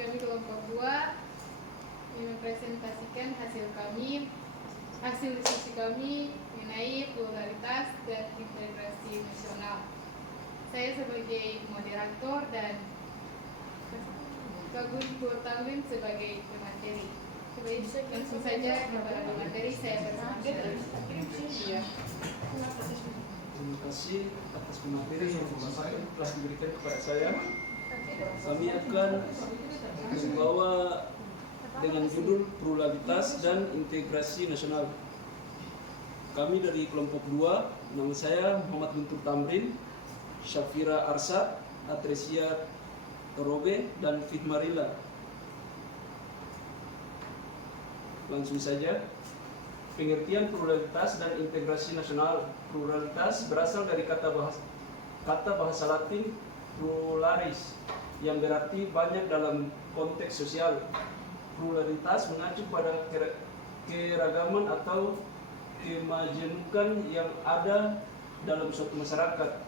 kami kelompok 2 mempresentasikan hasil diskusi kami mengenai pluralitas dan integrasi nasional. Saya sebagai moderator dan Kak Guntur Tamrin sebagai pemateri. Langsung saja kepada pemateri, saya bersemangat. Ya. Terima kasih atas pemateri yang telah diberikan kepada saya. Kami akan membawa dengan judul pluralitas dan integrasi nasional. Kami dari kelompok 2, nama saya Muhammad Guntur Tamrin, Syafira Arsad, Atresia Robe, dan Fihmarila. Langsung saja. Pengertian pluralitas dan integrasi nasional. Pluralitas berasal dari kata bahasa Latin pluralis yang berarti banyak dalam konteks sosial. Pluralitas mengacu pada keragaman atau kemajemukan yang ada dalam suatu masyarakat.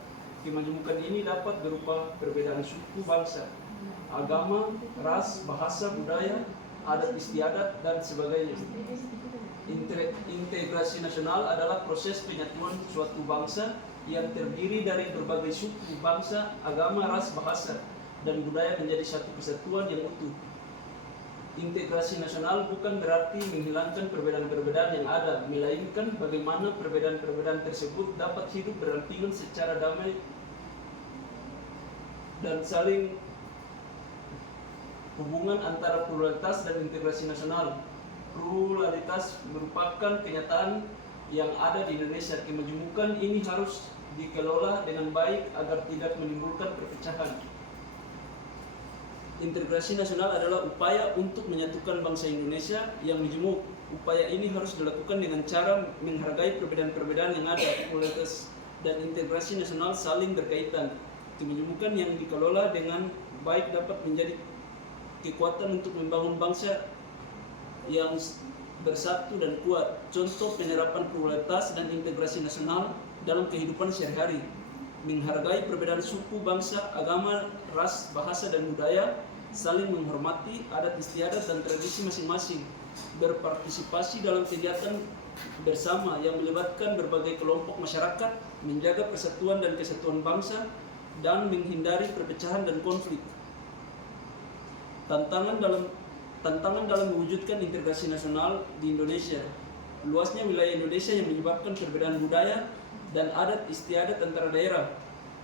Kemajemukan ini dapat berupa perbedaan suku, bangsa, agama, ras, bahasa, budaya, adat istiadat, dan sebagainya. Integrasi nasional adalah proses penyatuan suatu bangsa yang terdiri dari berbagai suku, bangsa, agama, ras, bahasa, dan budaya menjadi satu kesatuan yang utuh. Integrasi nasional bukan berarti menghilangkan perbedaan-perbedaan yang ada, melainkan bagaimana perbedaan-perbedaan tersebut dapat hidup berdampingan secara damai dan saling hubungan antara pluralitas dan integrasi nasional. Pluralitas merupakan kenyataan yang ada di Indonesia. Kemajemukan ini harus dikelola dengan baik agar tidak menimbulkan perpecahan. Integrasi nasional adalah upaya untuk menyatukan bangsa Indonesia yang majemuk. Upaya ini harus dilakukan dengan cara menghargai perbedaan-perbedaan yang ada. Pluralitas dan integrasi nasional saling berkaitan. Kemajemukan yang dikelola dengan baik dapat menjadi kekuatan untuk membangun bangsa yang bersatu dan kuat. Contoh penerapan pluralitas dan integrasi nasional dalam kehidupan sehari-hari: menghargai perbedaan suku, bangsa, agama, ras, bahasa, dan budaya, saling menghormati adat istiadat dan tradisi masing-masing, berpartisipasi dalam kegiatan bersama yang melibatkan berbagai kelompok masyarakat, menjaga persatuan dan kesatuan bangsa, dan menghindari perpecahan dan konflik. Tantangan dalam mewujudkan integrasi nasional di Indonesia. Luasnya wilayah Indonesia yang menyebabkan perbedaan budaya dan adat istiadat antara daerah.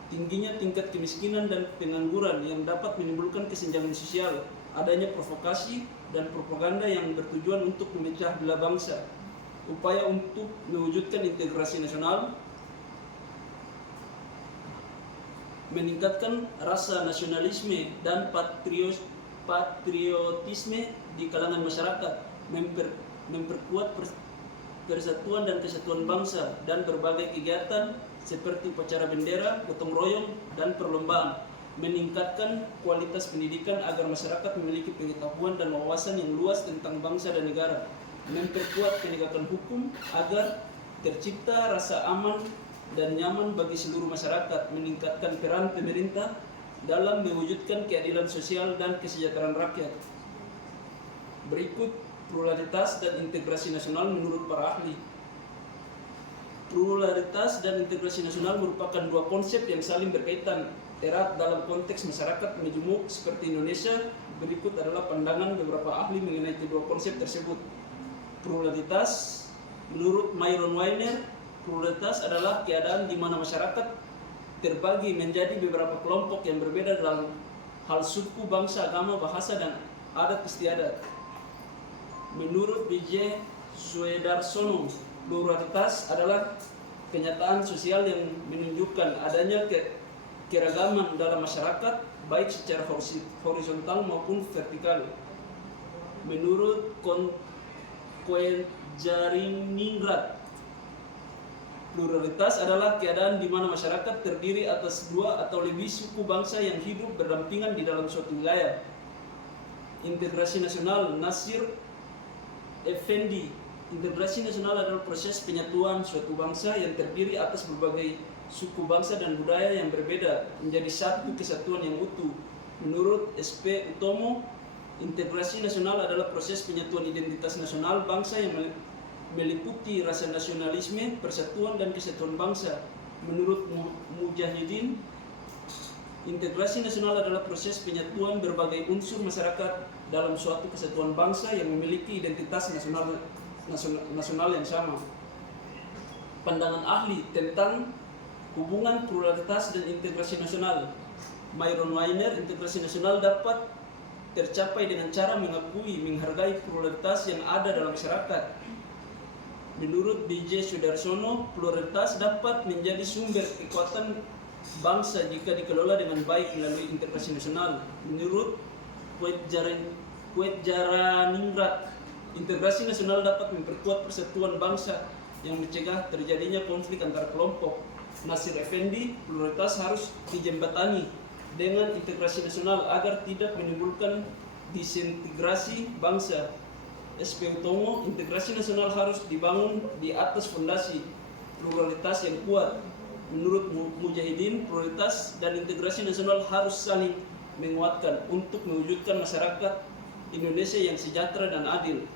Tingginya tingkat kemiskinan dan pengangguran yang dapat menimbulkan kesenjangan sosial. Adanya provokasi dan propaganda yang bertujuan untuk memecah belah bangsa. Upaya untuk mewujudkan integrasi nasional: meningkatkan rasa nasionalisme dan patriotisme di kalangan masyarakat, memperkuat persatuan dan kesatuan bangsa, dan berbagai kegiatan seperti upacara bendera, gotong royong, dan perlombaan. Meningkatkan kualitas pendidikan agar masyarakat memiliki pengetahuan dan wawasan yang luas tentang bangsa dan negara. Memperkuat penegakan hukum agar tercipta rasa aman dan nyaman bagi seluruh masyarakat. Meningkatkan peran pemerintah dalam mewujudkan keadilan sosial dan kesejahteraan rakyat. Berikut pluralitas dan integrasi nasional menurut para ahli. Pluralitas dan integrasi nasional merupakan dua konsep yang saling berkaitan erat dalam konteks masyarakat majemuk seperti Indonesia. Berikut adalah pandangan beberapa ahli mengenai kedua konsep tersebut. Pluralitas menurut Myron Weiner, pluralitas adalah keadaan di mana masyarakat terbagi menjadi beberapa kelompok yang berbeda dalam hal suku, bangsa, agama, bahasa, dan adat istiadat. Menurut B.J. Swedarsono, pluralitas adalah kenyataan sosial yang menunjukkan adanya keragaman dalam masyarakat, baik secara horizontal maupun vertikal. Menurut Koenjariningrat, pluralitas adalah keadaan di mana masyarakat terdiri atas dua atau lebih suku bangsa yang hidup berdampingan di dalam suatu wilayah. Integrasi nasional, Nasir Effendi. Integrasi nasional adalah proses penyatuan suatu bangsa yang terdiri atas berbagai suku bangsa dan budaya yang berbeda menjadi satu kesatuan yang utuh. Menurut S.P. Utomo, Integrasi nasional adalah proses penyatuan identitas nasional bangsa yang meliputi rasa nasionalisme, persatuan dan kesatuan bangsa. Menurut Mujahidin, integrasi nasional adalah proses penyatuan berbagai unsur masyarakat dalam suatu kesatuan bangsa yang memiliki identitas nasional yang sama. Pandangan ahli tentang hubungan pluralitas dan integrasi nasional. Myron Weiner, integrasi nasional dapat tercapai dengan cara mengakui, menghargai pluralitas yang ada dalam masyarakat. Menurut DJ Sudarsono, pluralitas dapat menjadi sumber kekuatan bangsa jika dikelola dengan baik melalui integrasi nasional. Menurut Jaraningrat, integrasi nasional dapat memperkuat persatuan bangsa yang mencegah terjadinya konflik antar kelompok. Nasir Effendi, pluralitas harus dijembatani dengan integrasi nasional agar tidak menimbulkan disintegrasi bangsa. SP Utomo, integrasi nasional harus dibangun di atas fondasi pluralitas yang kuat. Menurut Mujahidin, pluralitas dan integrasi nasional harus saling menguatkan untuk mewujudkan masyarakat Indonesia yang sejahtera dan adil.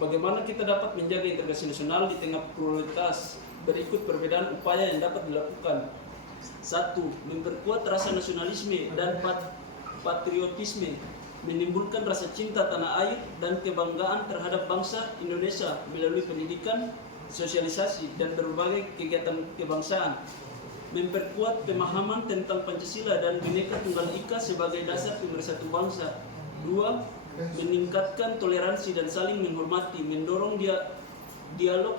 Bagaimana kita dapat menjaga integrasi nasional di tengah pluralitas? Berikut perbedaan upaya yang dapat dilakukan. 1. Memperkuat rasa nasionalisme dan patriotisme, menimbulkan rasa cinta tanah air dan kebanggaan terhadap bangsa Indonesia melalui pendidikan, sosialisasi, dan berbagai kegiatan kebangsaan. Memperkuat pemahaman tentang Pancasila dan Bhinneka Tunggal Ika sebagai dasar pemersatu bangsa. 2. Meningkatkan toleransi dan saling menghormati, mendorong dialog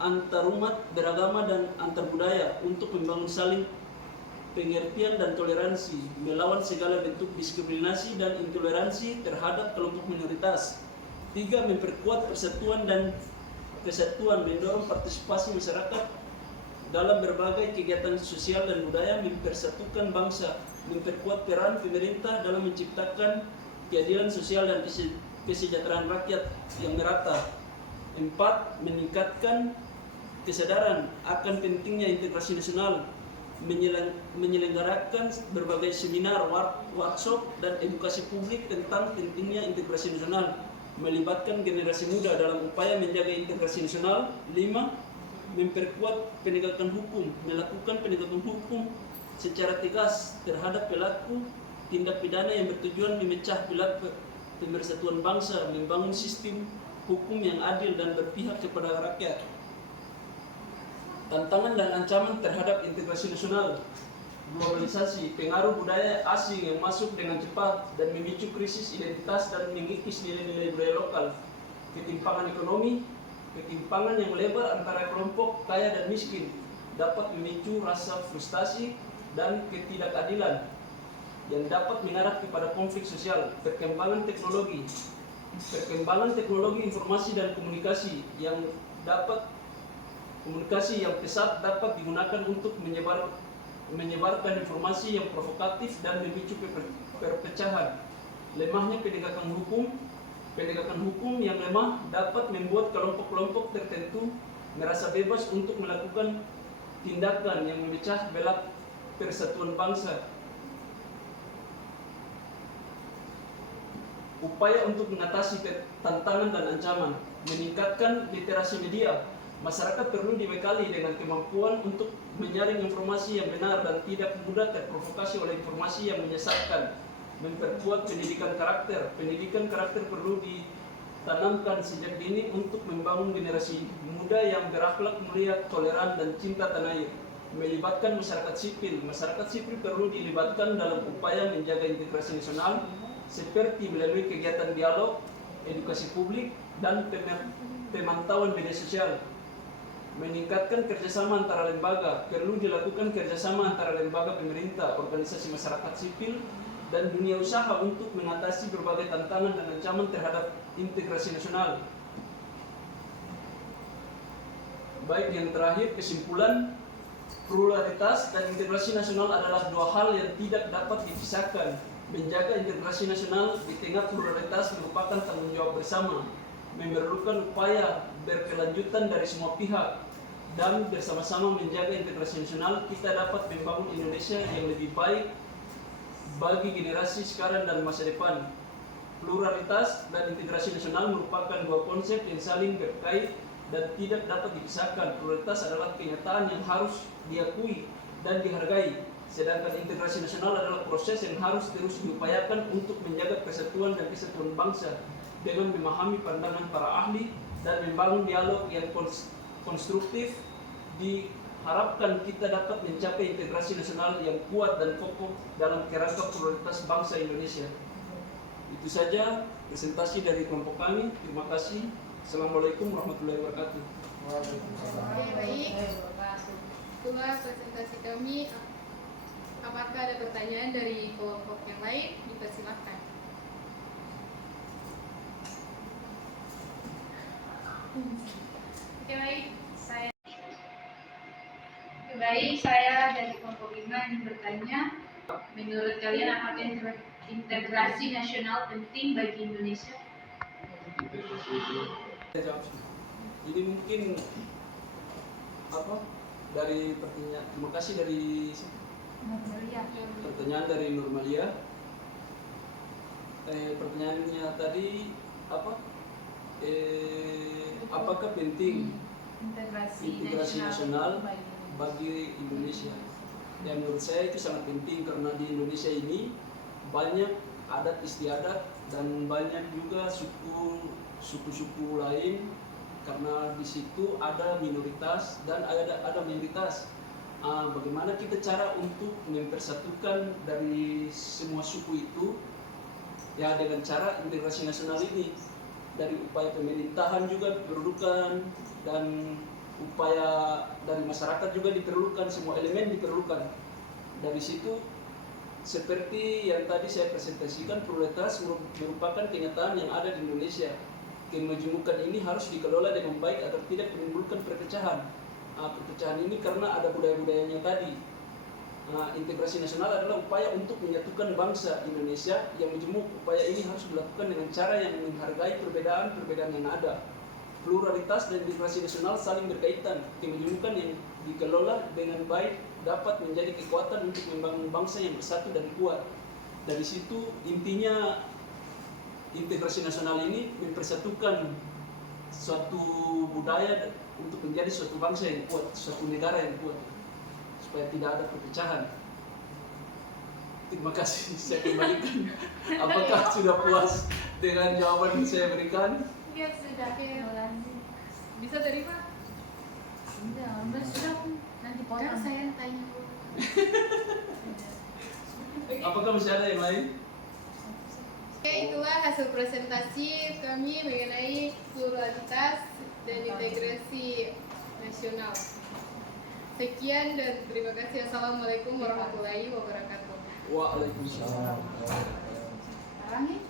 antarumat beragama dan antar budaya untuk membangun saling pengertian dan toleransi, melawan segala bentuk diskriminasi dan intoleransi terhadap kelompok minoritas. 3. Memperkuat persatuan dan kesatuan, mendorong partisipasi masyarakat dalam berbagai kegiatan sosial dan budaya, mempersatukan bangsa, memperkuat peran pemerintah dalam menciptakan keadilan sosial dan kesejahteraan rakyat yang merata. 4. Meningkatkan kesadaran akan pentingnya integrasi nasional, menyelenggarakan berbagai seminar, workshop, dan edukasi publik tentang pentingnya integrasi nasional, melibatkan generasi muda dalam upaya menjaga integrasi nasional. 5. Memperkuat penegakan hukum, melakukan penegakan hukum secara tegas terhadap pelaku tindak pidana yang bertujuan memecah belah pemersatuan bangsa, membangun sistem hukum yang adil dan berpihak kepada rakyat. Tantangan dan ancaman terhadap integrasi nasional. Globalisasi, pengaruh budaya asing yang masuk dengan cepat dan memicu krisis identitas dan mengikis nilai-nilai budaya lokal. Ketimpangan ekonomi, ketimpangan yang lebar antara kelompok kaya dan miskin dapat memicu rasa frustasi dan ketidakadilan yang dapat mengarah kepada konflik sosial. Perkembangan teknologi informasi dan komunikasi yang pesat dapat digunakan untuk menyebarkan informasi yang provokatif dan memicu perpecahan. Lemahnya penegakan hukum yang lemah dapat membuat kelompok-kelompok tertentu merasa bebas untuk melakukan tindakan yang memecah belah persatuan bangsa. Upaya untuk mengatasi tantangan dan ancaman. Meningkatkan literasi media. Masyarakat perlu dibekali dengan kemampuan untuk menyaring informasi yang benar dan tidak mudah terprovokasi oleh informasi yang menyesatkan. Memperkuat pendidikan karakter. Pendidikan karakter perlu ditanamkan sejak dini untuk membangun generasi muda yang berakhlak mulia, toleran, dan cinta tanah air. Melibatkan masyarakat sipil. Masyarakat sipil perlu dilibatkan dalam upaya menjaga integrasi nasional seperti melalui kegiatan dialog, edukasi publik, dan pemantauan media sosial. Meningkatkan kerjasama antara lembaga. Perlu dilakukan kerjasama antara lembaga pemerintah, organisasi masyarakat sipil, dan dunia usaha untuk mengatasi berbagai tantangan dan ancaman terhadap integrasi nasional. Baik, yang terakhir, kesimpulan, pluralitas dan integrasi nasional adalah dua hal yang tidak dapat dipisahkan. Menjaga integrasi nasional di tengah pluralitas merupakan tanggung jawab bersama, memerlukan upaya berkelanjutan dari semua pihak, dan bersama-sama menjaga integrasi nasional kita dapat membangun Indonesia yang lebih baik bagi generasi sekarang dan masa depan. Pluralitas dan integrasi nasional merupakan dua konsep yang saling berkait dan tidak dapat dipisahkan. Pluralitas adalah kenyataan yang harus diakui dan dihargai, sedangkan integrasi nasional adalah proses yang harus terus diupayakan untuk menjaga persatuan dan kesatuan bangsa dengan memahami pandangan para ahli dan membangun dialog yang konstruktif. Diharapkan kita dapat mencapai integrasi nasional yang kuat dan kokoh dalam kerangka pluralitas bangsa Indonesia. Itu saja presentasi dari kelompok kami. Terima kasih. Assalamualaikum warahmatullahi wabarakatuh. Oke, baik. Itulah presentasi kami. Apakah ada pertanyaan dari kelompok yang lain? Dipersilakan. Oke, baik. Saya dari kelompok 5 ingin bertanya, menurut kalian apakah integrasi nasional penting bagi Indonesia? Jadi mungkin dari pertanyaan, terima kasih dari pertanyaan dari Nurmalia. Pertanyaannya tadi apakah penting integrasi nasional bagi Indonesia? Yang menurut saya itu sangat penting karena di Indonesia ini banyak adat istiadat dan banyak juga suku-suku lain, karena di situ ada minoritas dan ada mayoritas. Bagaimana kita cara untuk mempersatukan dari semua suku itu? Ya dengan cara integrasi nasional ini. Dari upaya pemerintahan juga diperlukan dan upaya dari masyarakat juga diperlukan, semua elemen diperlukan. Dari situ seperti yang tadi saya presentasikan, pluralitas merupakan kenyataan yang ada di Indonesia. Kemajemukan ini harus dikelola dengan baik agar tidak menimbulkan perpecahan. Perpecahan ini karena ada budaya-budayanya tadi. Integrasi nasional adalah upaya untuk menyatukan bangsa Indonesia yang majemuk. Upaya ini harus dilakukan dengan cara yang menghargai perbedaan-perbedaan yang ada. Pluralitas dan integrasi nasional saling berkaitan. Kemajemukan yang dikelola dengan baik dapat menjadi kekuatan untuk membangun bangsa yang bersatu dan kuat. Dari situ intinya integrasi nasional ini mempersatukan suatu budaya untuk menjadi suatu bangsa yang kuat, suatu negara yang kuat, supaya tidak ada perpecahan. Terima kasih, saya kembalikan. Apakah sudah puas dengan jawaban yang saya berikan? Ya sudah. Bisa terima? Sudah nanti Kan saya yang tanya. Apakah masih ada yang lain? Oke, itulah hasil presentasi kami mengenai pluralitas dan integrasi nasional. Sekian dan terima kasih. Assalamualaikum warahmatullahi wabarakatuh. Waalaikumsalam. Sekarang nih.